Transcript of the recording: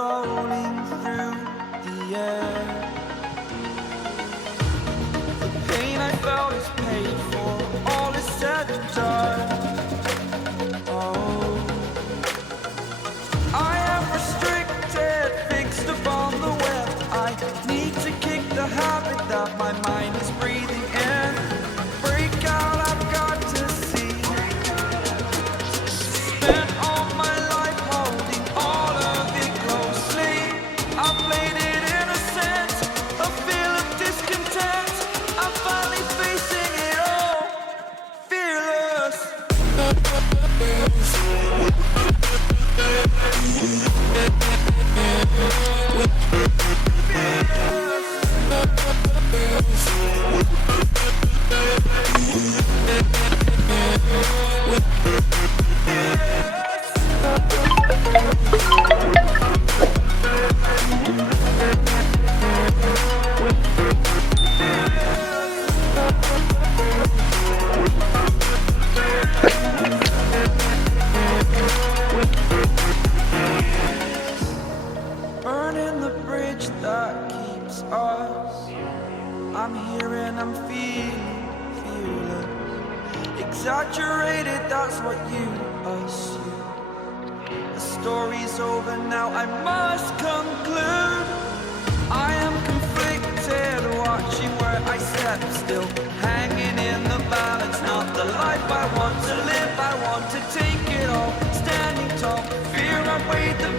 floating through the air. The pain I felt is paid for, all is said and done. Oh, I am restricted, fixed upon the web. I need to kick the habit that my mind is breathing in. Break out, I've got to see. Spent all my life holding all of it closely. I played it innocent, a feel of discontent. I'm finally facing it all, fearless. Burning the bridge that keeps us. I'm here and I'm feeling fearless. Exaggerated, that's what you assume. The story's over now, I must conclude. I am conflicted, watching where I step still, hanging in the balance. Not the life I want to live, I want to take it all. Standing tall, fear I weighed the